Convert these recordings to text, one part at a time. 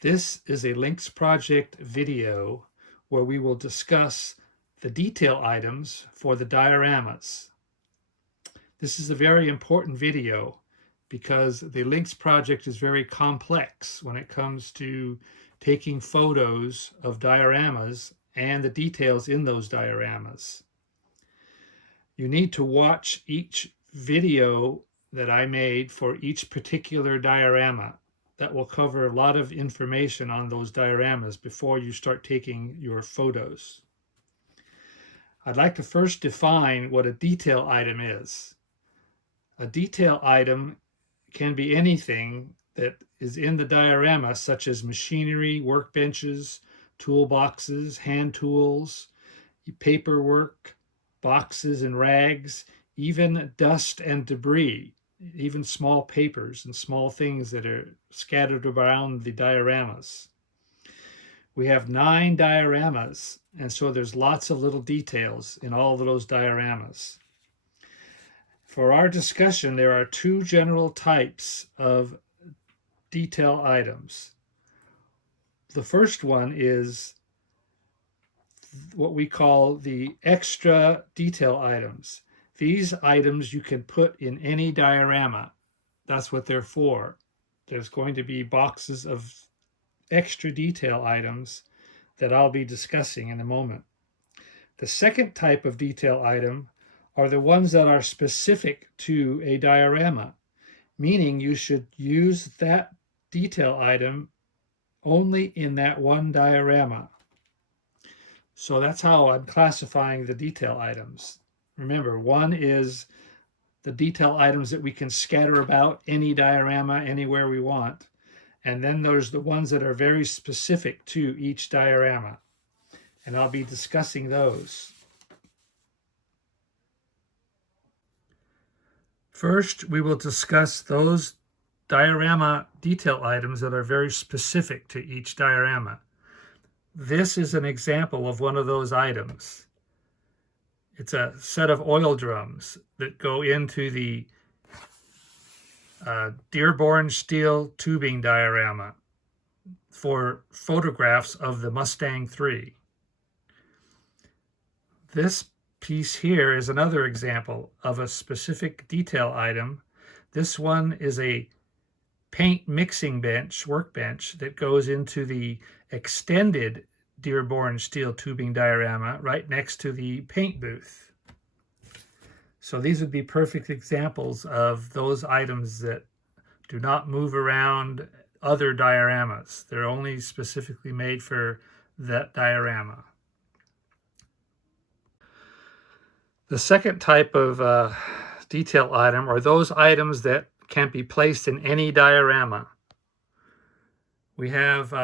This is a LYNX project video where we will discuss the detail items for the dioramas. This is a very important video because the LYNX project is very complex when it comes to taking photos of dioramas and the details in those dioramas. You need to watch each video that I made for each particular diorama. That will cover a lot of information on those dioramas before you start taking your photos. I'd like to first define what a detail item is. A detail item can be anything that is in the diorama, such as machinery, workbenches, toolboxes, hand tools, paperwork, boxes and rags, even dust and debris, even small papers and small things that are scattered around the dioramas. We have 9 dioramas, and so there's lots of little details in all of those dioramas. For our discussion, there are 2 general types of detail items. The first one is what we call the extra detail items. These items you can put in any diorama. That's what they're for. There's going to be boxes of extra detail items that I'll be discussing in a moment. The second type of detail item are the ones that are specific to a diorama, meaning you should use that detail item only in that one diorama. So that's how I'm classifying the detail items. Remember, one is the detail items that we can scatter about any diorama anywhere we want. And then there's the ones that are very specific to each diorama. And I'll be discussing those. First, we will discuss those diorama detail items that are very specific to each diorama. This is an example of one of those items. It's a set of oil drums that go into the Dearborn steel tubing diorama for photographs of the Mustang III. This piece here is another example of a specific detail item. This one is a paint mixing workbench that goes into the extended Dearborn steel tubing diorama right next to the paint booth. So these would be perfect examples of those items that do not move around other dioramas. They're only specifically made for that diorama. The second type of detail item are those items that can be placed in any diorama. We have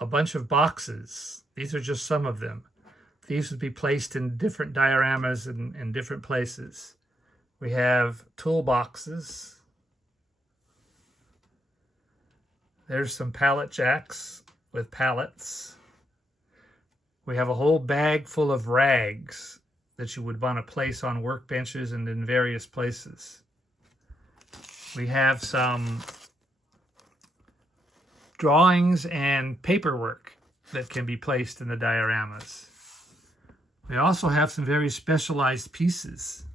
a bunch of boxes. These are just some of them. These would be placed in different dioramas in different places. We have toolboxes. There's some pallet jacks with pallets. We have a whole bag full of rags that you would want to place on workbenches and in various places. We have some drawings and paperwork that can be placed in the dioramas. We also have some very specialized pieces.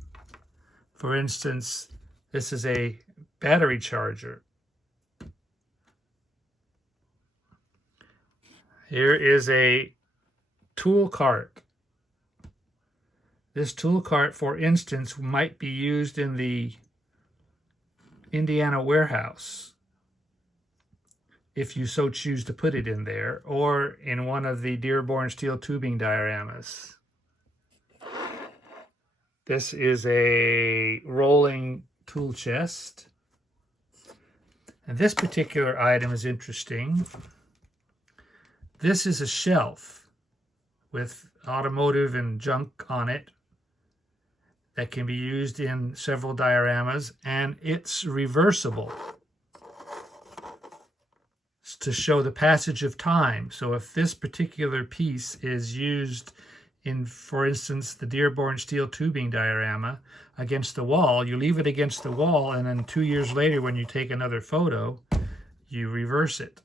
For instance, this is a battery charger. Here is a tool cart. This tool cart, for instance, might be used in the Indiana warehouse, if you so choose to put it in there, or in one of the Dearborn steel tubing dioramas. This is a rolling tool chest. And this particular item is interesting. This is a shelf with automotive and junk on it that can be used in several dioramas, and it's reversible to show the passage of time. So if this particular piece is used in, for instance, the Dearborn steel tubing diorama against the wall, you leave it against the wall, and then 2 years later when you take another photo, you reverse it.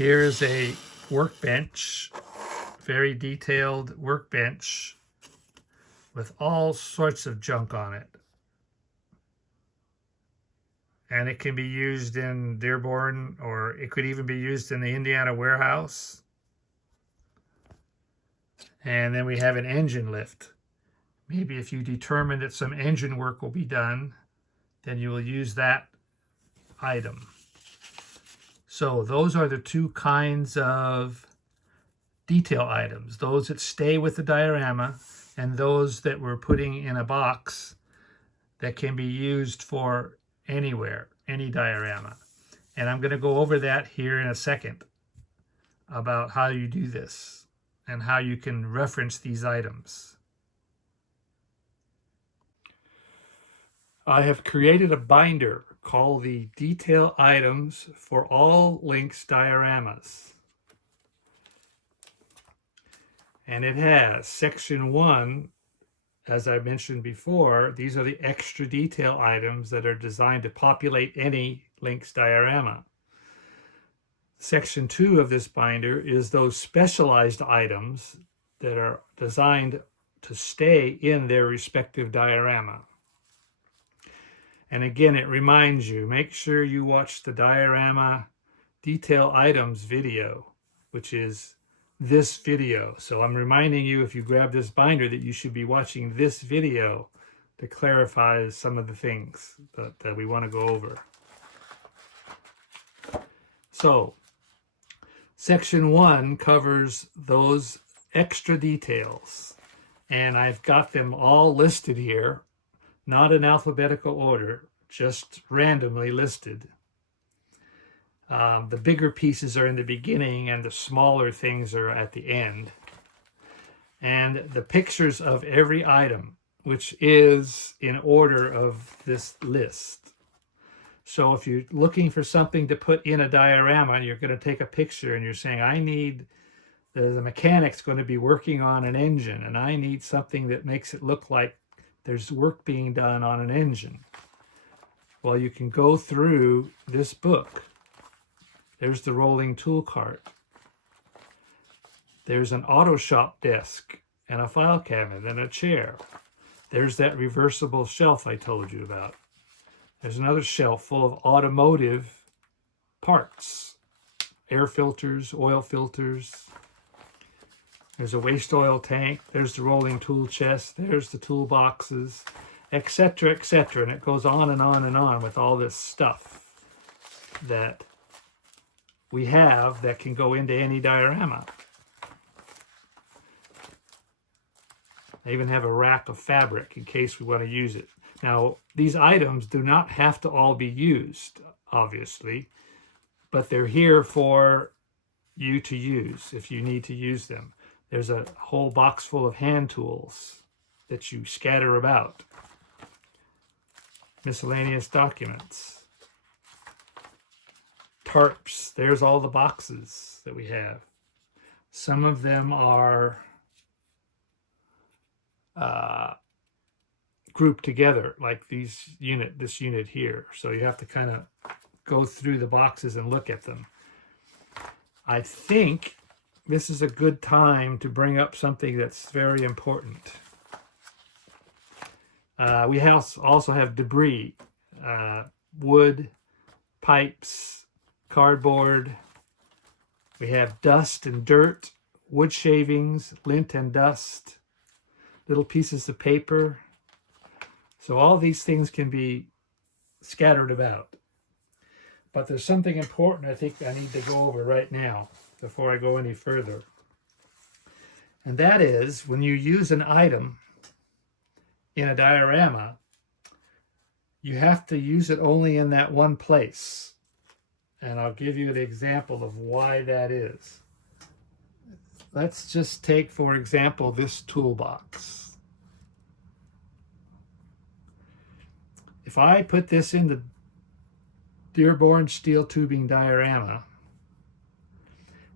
Here's a workbench, very detailed workbench with all sorts of junk on it. And it can be used in Dearborn, or it could even be used in the Indiana warehouse. And then we have an engine lift. Maybe if you determine that some engine work will be done, then you will use that item. So those are the two kinds of detail items, those that stay with the diorama and those that we're putting in a box that can be used for anywhere, any diorama. And I'm going to go over that here in a second about how you do this and how you can reference these items. I have created a binder called the Detail Items for all LYNX dioramas. And it has section 1, as I mentioned before, these are the extra detail items that are designed to populate any LYNX diorama. Section 2 of this binder is those specialized items that are designed to stay in their respective diorama. And again, it reminds you, make sure you watch the diorama detail items video, which is this video. So I'm reminding you, if you grab this binder, that you should be watching this video to clarify some of the things that we want to go over. So section 1 covers those extra details, and I've got them all listed here, not in alphabetical order, just randomly listed. The bigger pieces are in the beginning and the smaller things are at the end. And the pictures of every item, which is in order of this list. So if you're looking for something to put in a diorama, and you're going to take a picture and you're saying, I need, the mechanic's going to be working on an engine, and I need something that makes it look like there's work being done on an engine. Well, you can go through this book. There's the rolling tool cart. There's an auto shop desk and a file cabinet and a chair. There's that reversible shelf I told you about. There's another shelf full of automotive parts, air filters, oil filters. There's a waste oil tank. There's the rolling tool chest. There's the toolboxes, etc., etc. And it goes on and on and on with all this stuff that we have that can go into any diorama. I even have a rack of fabric in case we want to use it. Now, these items do not have to all be used, obviously, but they're here for you to use if you need to use them. There's a whole box full of hand tools that you scatter about. Miscellaneous documents. Tarps, there's all the boxes that we have. Some of them are grouped together, like this unit here. So you have to kind of go through the boxes and look at them. I think this is a good time to bring up something that's very important. We also have debris, wood, pipes, cardboard. We have dust and dirt, wood shavings, lint and dust, little pieces of paper. So all these things can be scattered about. But there's something important I think I need to go over right now before I go any further. And that is, when you use an item in a diorama, you have to use it only in that one place. And I'll give you an example of why that is. Let's just take, for example, this toolbox. If I put this in the Dearborn steel tubing diorama,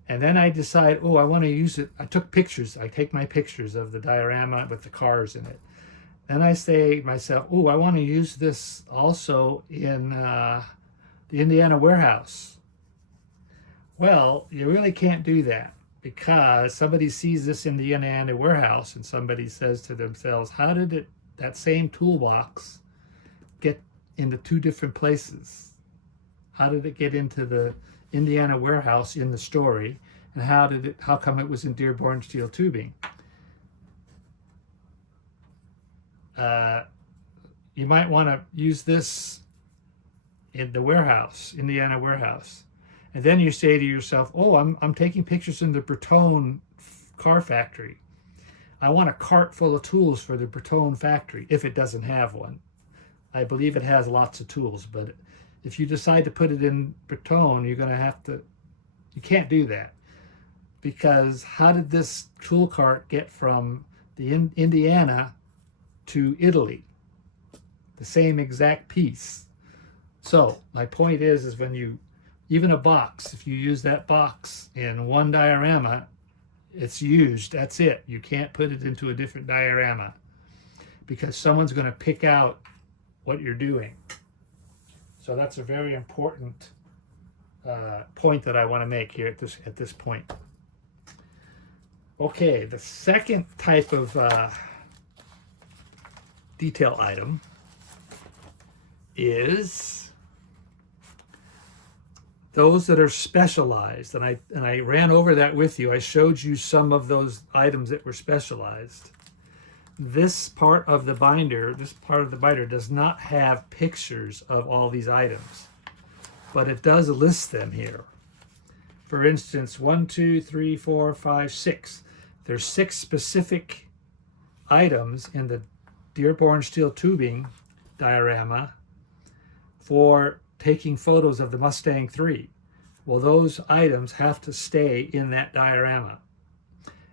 and then I decide, oh, I want to use it. I took pictures. I take my pictures of the diorama with the cars in it. Then I say to myself, oh, I want to use this also in the Indiana warehouse. Well, you really can't do that because somebody sees this in the Indiana warehouse and somebody says to themselves, how did that same toolbox get into two different places? How did it get into the Indiana warehouse in the story? And how come it was in Dearborn steel tubing? Uh, you might want to use this in the warehouse, Indiana warehouse. And then you say to yourself, oh, I'm taking pictures in the Breton car factory. I want a cart full of tools for the Breton factory, if it doesn't have one. I believe it has lots of tools, but if you decide to put it in Breton, you're going to have to, you can't do that. Because how did this tool cart get from the Indiana to Italy? The same exact piece. So my point is when you, even a box, if you use that box in one diorama, it's used, that's it. You can't put it into a different diorama because someone's going to pick out what you're doing. So that's a very important point that I want to make here at this point. Okay, the second type of detail item is those that are specialized, and I ran over that with you. I showed you some of those items that were specialized. This part of the binder does not have pictures of all these items, but it does list them here. For instance, 1, 2, 3, 4, 5, 6. There's 6 specific items in the Dearborn steel tubing diorama for taking photos of the Mustang 3. Well, those items have to stay in that diorama.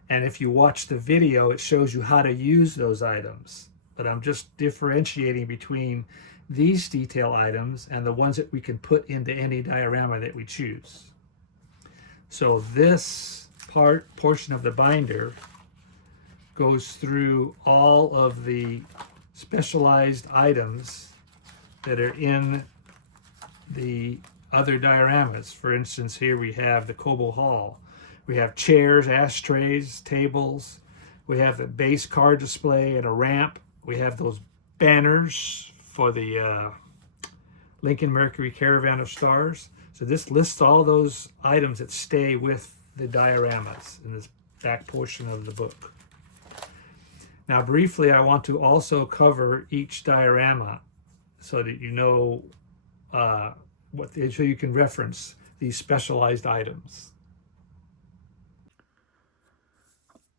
And if you watch the video, it shows you how to use those items. But I'm just differentiating between these detail items and the ones that we can put into any diorama that we choose. So this portion of the binder goes through all of the specialized items that are in the other dioramas. For instance, here we have the Cobo Hall. We have chairs, ashtrays, tables. We have the base car display and a ramp. We have those banners for the Lincoln Mercury Caravan of Stars. So this lists all those items that stay with the dioramas in this back portion of the book. Now, briefly, I want to also cover each diorama so that you know so you can reference these specialized items.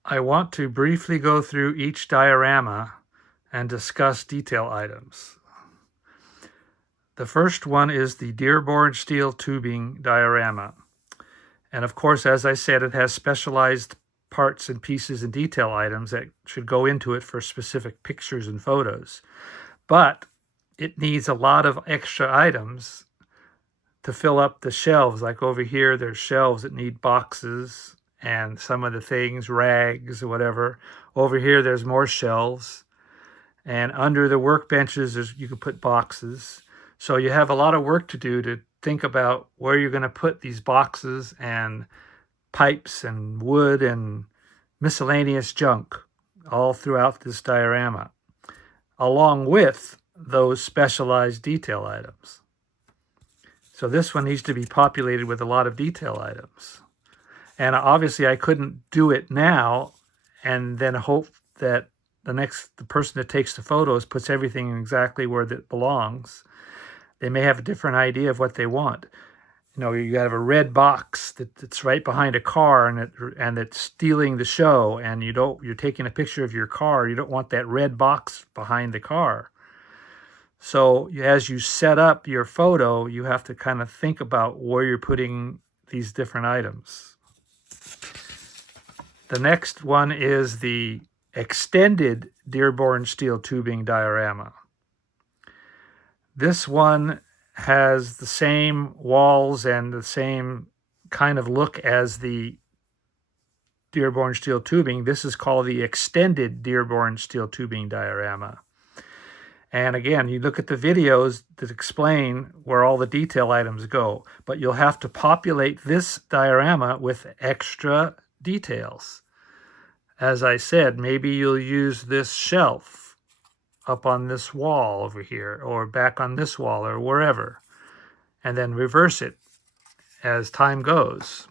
I want to briefly go through each diorama and discuss detail items. The first one is the Dearborn steel tubing diorama. And of course, as I said, it has specialized parts and pieces and detail items that should go into it for specific pictures and photos. But it needs a lot of extra items to fill up the shelves. Like over here, there's shelves that need boxes and some of the things, rags or whatever. Over here, there's more shelves. And under the workbenches, you can put boxes. So you have a lot of work to do to think about where you're going to put these boxes and pipes and wood and miscellaneous junk all throughout this diorama, along with those specialized detail items. So this one needs to be populated with a lot of detail items. And obviously I couldn't do it now and then hope that the person that takes the photos puts everything exactly where it belongs. They may have a different idea of what they want. You know, you have a red box that's right behind a car and it's stealing the show, and you're taking a picture of your car. You don't want that red box behind the car. So as you set up your photo, you have to kind of think about where you're putting these different items. The next one is the extended Dearborn steel tubing diorama. This one has the same walls and the same kind of look as the Dearborn steel tubing. This is called the extended Dearborn steel tubing diorama. And again, you look at the videos that explain where all the detail items go, but you'll have to populate this diorama with extra details. As I said, maybe you'll use this shelf up on this wall over here, or back on this wall, or wherever, and then reverse it as time goes.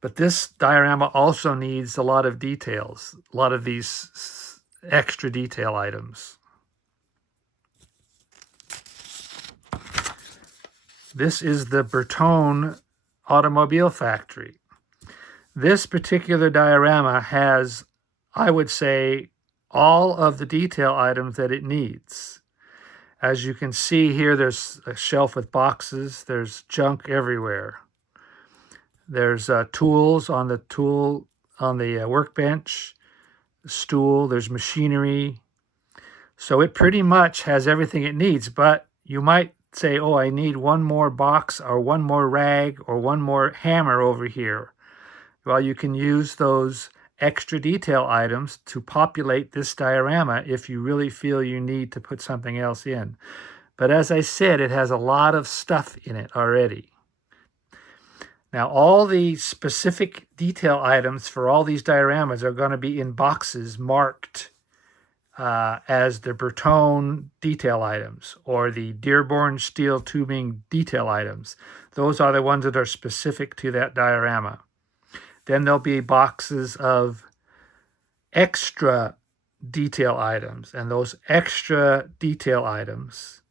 But this diorama also needs a lot of details, a lot of these extra detail items. This is the Bertone automobile factory. This particular diorama has, I would say, all of the detail items that it needs. As you can see here, there's a shelf with boxes. There's junk everywhere. There's tools on the workbench, stool. There's machinery. So it pretty much has everything it needs, but you might say, oh, I need one more box or one more rag or one more hammer over here. Well, you can use those extra detail items to populate this diorama if you really feel you need to put something else in. But as I said, it has a lot of stuff in it already. Now, all the specific detail items for all these dioramas are going to be in boxes marked as the Bertone detail items or the Dearborn steel tubing detail items. Those are the ones that are specific to that diorama. Then there'll be boxes of extra detail items, and those extra detail items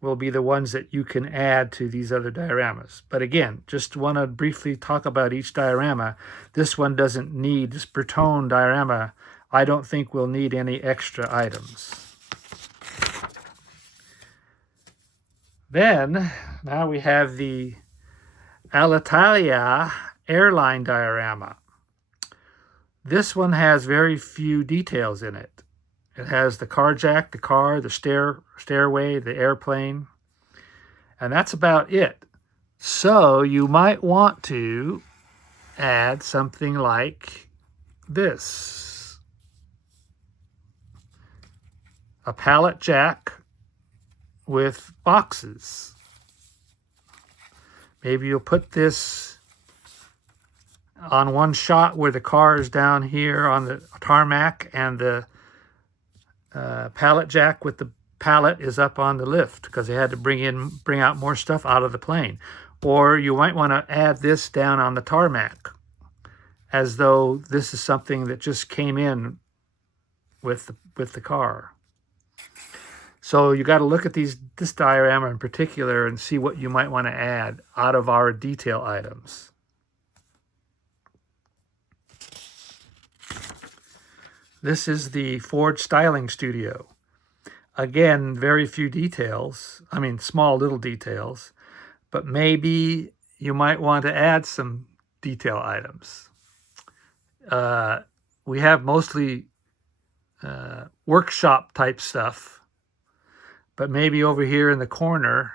will be the ones that you can add to these other dioramas. But again, just want to briefly talk about each diorama. This one doesn't need, this Bertone diorama, I don't think we'll need any extra items. Then, now we have the Alitalia airline diorama. This one has very few details in it. It has the car jack, the car, the stairway, the airplane, and that's about it. So you might want to add something like this. A pallet jack with boxes. Maybe you'll put this on one shot where the car is down here on the tarmac and the pallet jack with the pallet is up on the lift because they had to bring out more stuff out of the plane. Or you might want to add this down on the tarmac as though this is something that just came in with the car. So you got to look at this diorama in particular and see what you might want to add out of our detail items. This is the Ford Styling Studio. Again, very few details. I mean, small little details. But maybe you might want to add some detail items. We have mostly workshop type stuff. But maybe over here in the corner,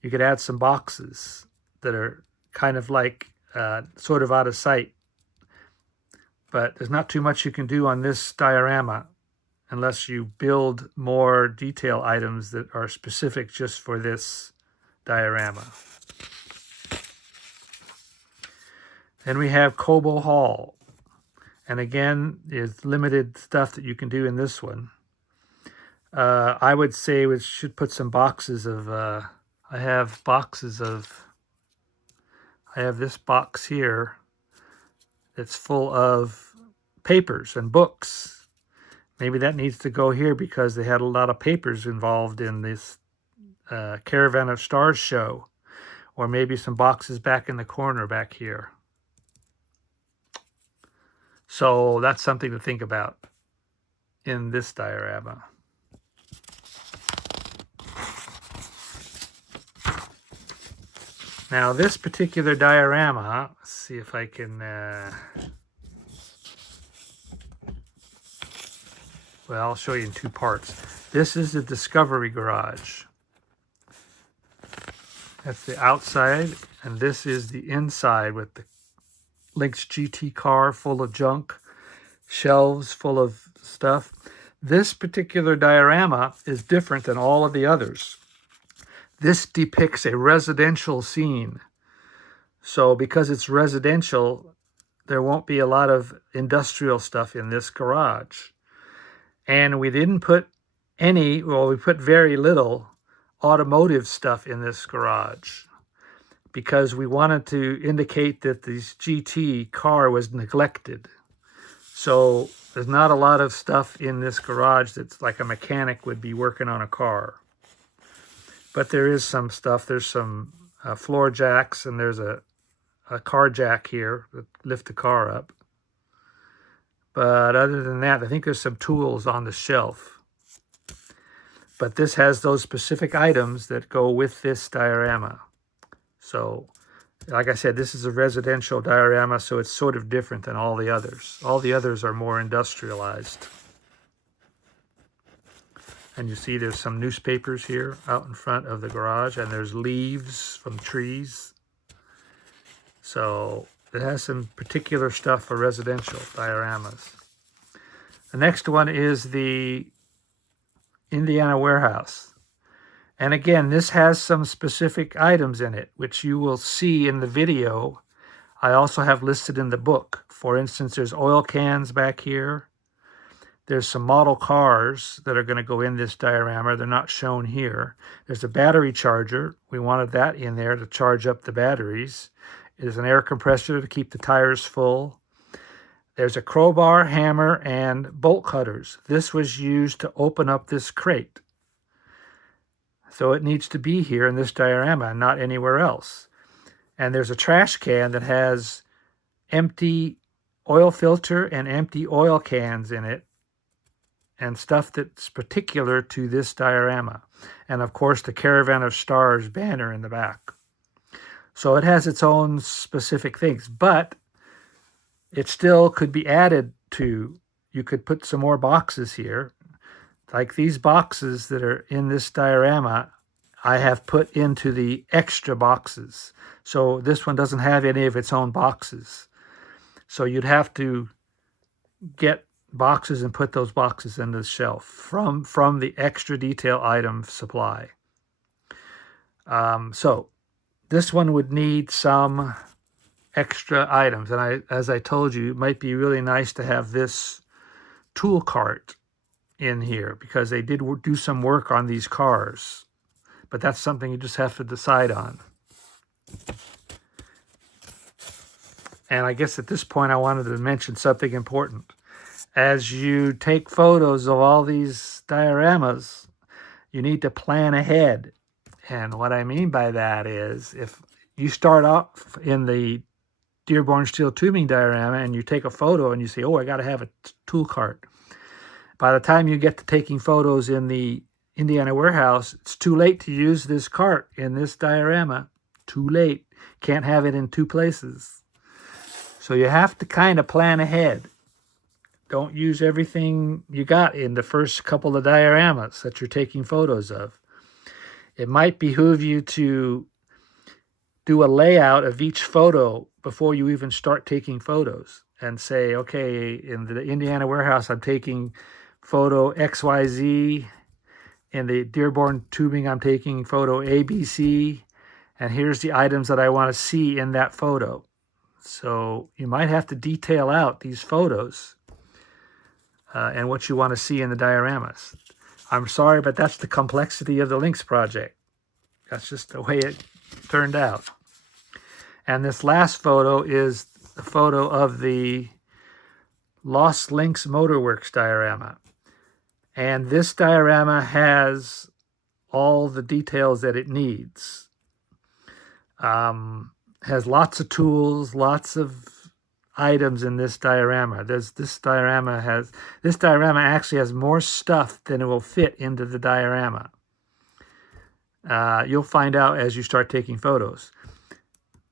you could add some boxes that are kind of like sort of out of sight. But there's not too much you can do on this diorama unless you build more detail items that are specific just for this diorama. Then we have Cobo Hall. And again, there's limited stuff that you can do in this one. I would say we should put some boxes of, I have this box here that's full of papers and books. Maybe that needs to go here because they had a lot of papers involved in this Caravan of Stars show. Or maybe some boxes back in the corner back here. So that's something to think about in this diorama. Now this particular diorama, let's see if I can, well, I'll show you in two parts. This is the Discovery Garage. That's the outside, and this is the inside with the LYNX GT car full of junk, shelves full of stuff. This particular diorama is different than all of the others. This depicts a residential scene. So because it's residential, there won't be a lot of industrial stuff in this garage. And we didn't put any, well, we put very little automotive stuff in this garage because we wanted to indicate that this GT car was neglected. So there's not a lot of stuff in this garage that's like a mechanic would be working on a car. But there is some stuff. There's some floor jacks, and there's a car jack here that lift the car up. But other than that, I think there's some tools on the shelf. But this has those specific items that go with this diorama. So, like I said, this is a residential diorama, so it's sort of different than all the others. All the others are more industrialized. And you see there's some newspapers here out in front of the garage, and there's leaves from trees. So it has some particular stuff for residential dioramas. The next one is the Indiana warehouse. And again, this has some specific items in it, which you will see in the video. I also have listed in the book. For instance, there's oil cans back here. There's some model cars that are going to go in this diorama. They're not shown here. There's a battery charger. We wanted that in there to charge up the batteries. There's an air compressor to keep the tires full. There's a crowbar, hammer, and bolt cutters. This was used to open up this crate. So it needs to be here in this diorama and not anywhere else. And there's a trash can that has empty oil filter and empty oil cans in it, and stuff that's particular to this diorama. And of course, the Caravan of Stars banner in the back. So it has its own specific things, but it still could be added to. You could put some more boxes here. Like these boxes that are in this diorama, I have put into the extra boxes. So this one doesn't have any of its own boxes. So you'd have to get boxes and put those boxes in the shelf from the extra detail item supply. So this one would need some extra items. And as I told you, it might be really nice to have this tool cart in here because they did do some work on these cars. But that's something you just have to decide on. And I guess at this point I wanted to mention something important. As you take photos of all these dioramas, you need to plan ahead. And what I mean by that is if you start off in the Dearborn steel tubing diorama and you take a photo and you say, oh, I got to have a tool cart. By the time you get to taking photos in the Indiana warehouse, it's too late to use this cart in this diorama. Too late. Can't have it in two places. So you have to kind of plan ahead. Don't use everything you got in the first couple of dioramas that you're taking photos of. It might behoove you to do a layout of each photo before you even start taking photos and say, okay, in the Indiana warehouse, I'm taking photo XYZ. In the Dearborn tubing, I'm taking photo ABC. And here's the items that I want to see in that photo. So you might have to detail out these photos and what you want to see in the dioramas. I'm sorry, but that's the complexity of the LYNX project. That's just the way it turned out. And this last photo is the photo of the Lost LYNX Motorworks diorama. And this diorama has all the details that it needs. Has lots of tools, lots of items in this diorama. This diorama actually has more stuff than it will fit into the diorama. You'll find out as you start taking photos.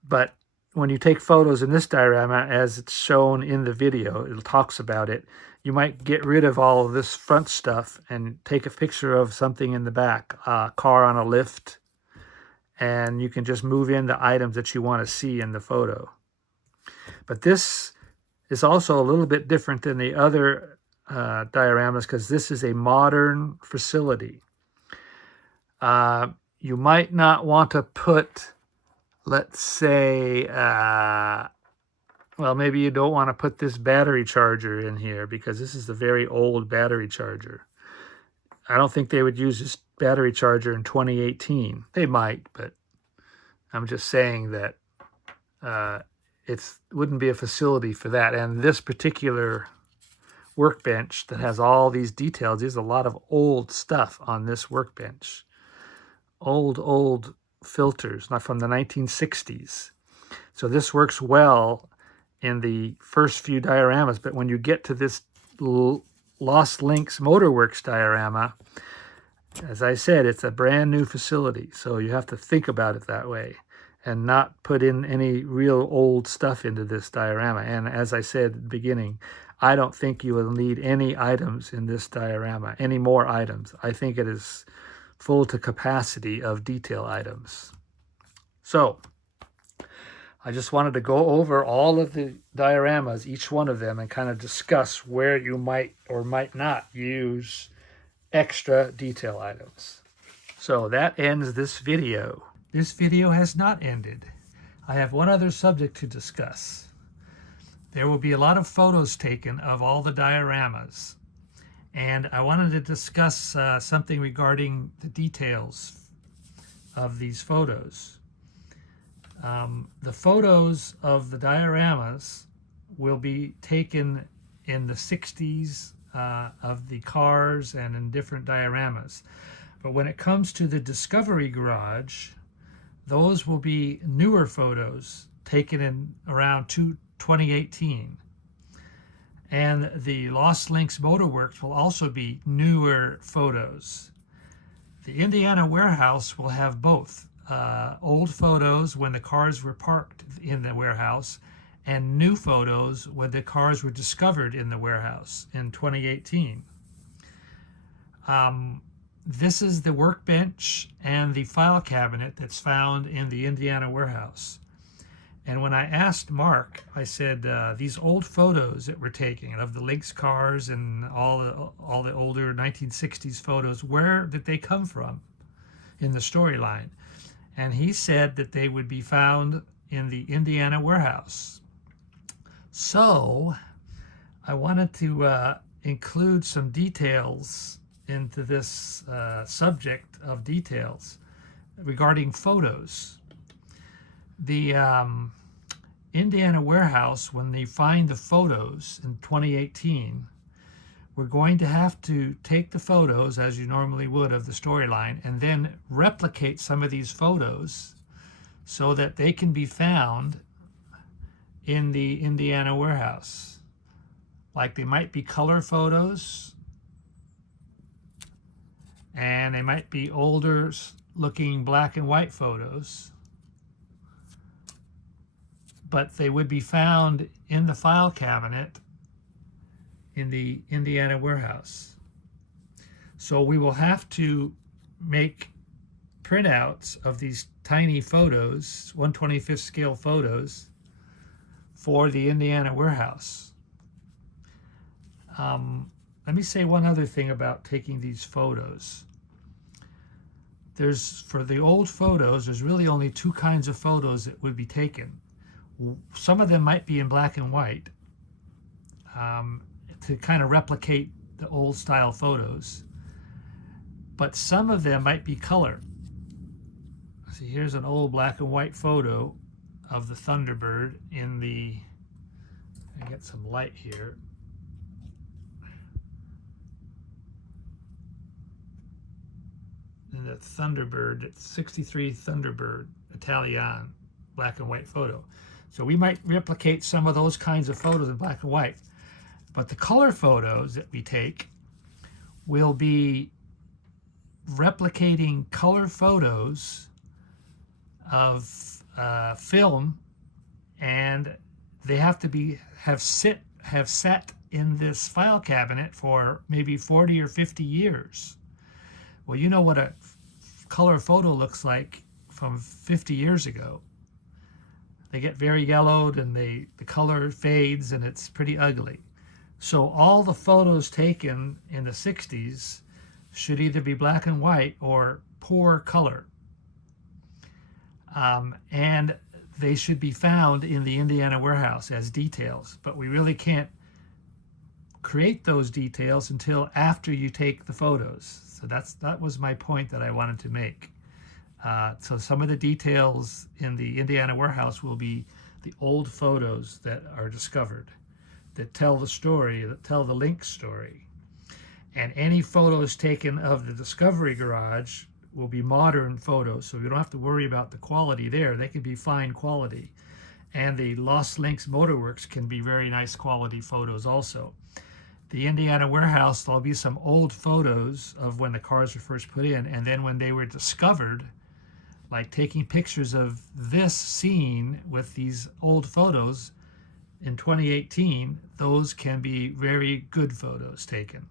But when you take photos in this diorama, as it's shown in the video, it talks about it, you might get rid of all of this front stuff and take a picture of something in the back, a car on a lift, and you can just move in the items that you want to see in the photo. But this is also a little bit different than the other dioramas because this is a modern facility. You might not want to put, let's say, well, maybe you don't want to put this battery charger in here because this is a very old battery charger. I don't think they would use this battery charger in 2018. They might, but I'm just saying that it wouldn't be a facility for that. And this particular workbench that has all these details, there's a lot of old stuff on this workbench. Old filters, not from the 1960s. So this works well in the first few dioramas, but when you get to this LYNX Motorworks diorama, as I said, it's a brand new facility, so you have to think about it that way and not put in any real old stuff into this diorama. And as I said at the beginning, I don't think you will need any items in this diorama, any more items. I think it is full to capacity of detail items. So I just wanted to go over all of the dioramas, each one of them, and kind of discuss where you might or might not use extra detail items. So that ends this video. This video has not ended. I have one other subject to discuss. There will be a lot of photos taken of all the dioramas, and I wanted to discuss something regarding the details of these photos. The photos of the dioramas will be taken in the 60s of the cars and in different dioramas. But when it comes to the Discovery Garage, those will be newer photos taken in around 2018. And the LYNX Motorworks will also be newer photos. The Indiana warehouse will have both. Old photos when the cars were parked in the warehouse and new photos when the cars were discovered in the warehouse in 2018. This is the workbench and the file cabinet that's found in the Indiana warehouse. And when I asked Mark, I said, these old photos that we're taking of the LYNX cars and all the older 1960s photos, where did they come from in the storyline? And he said that they would be found in the Indiana warehouse. So I wanted to include some details into this subject of details regarding photos. The Indiana warehouse, when they find the photos in 2018, we're going to have to take the photos, as you normally would, of the storyline, and then replicate some of these photos so that they can be found in the Indiana warehouse. Like they might be color photos, and they might be older looking black and white photos, but they would be found in the file cabinet in the Indiana warehouse. So we will have to make printouts of these tiny photos, 1/25th scale photos, for the Indiana warehouse. Let me say one other thing about taking these photos. For the old photos, there's really only two kinds of photos that would be taken. Some of them might be in black and white, to kind of replicate the old style photos, but some of them might be color. See, here's an old black and white photo of the Thunderbird in the, I get some light here. And the Thunderbird, it's 63 Thunderbird Italian black and white photo. So we might replicate some of those kinds of photos in black and white. But the color photos that we take will be replicating color photos of film, and they have to have sat in this file cabinet for maybe 40 or 50 years. Well, you know what a color photo looks like from 50 years ago. They get very yellowed and the color fades and it's pretty ugly. So all the photos taken in the 60s should either be black and white or poor color. And they should be found in the Indiana warehouse as details, but we really can't create those details until after you take the photos. So that was my point that I wanted to make. So some of the details in the Indiana warehouse will be the old photos that are discovered, that tell the story, that tell the LYNX story. And any photos taken of the Discovery Garage will be modern photos, so we don't have to worry about the quality there. They can be fine quality. And the Lost LYNX Motorworks can be very nice quality photos also. The Indiana warehouse, there'll be some old photos of when the cars were first put in, and then when they were discovered, like taking pictures of this scene with these old photos in 2018, those can be very good photos taken.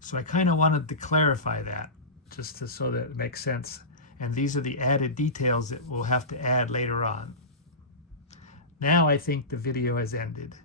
So I kind of wanted to clarify that, just so that it makes sense. And these are the added details that we'll have to add later on. Now I think the video has ended.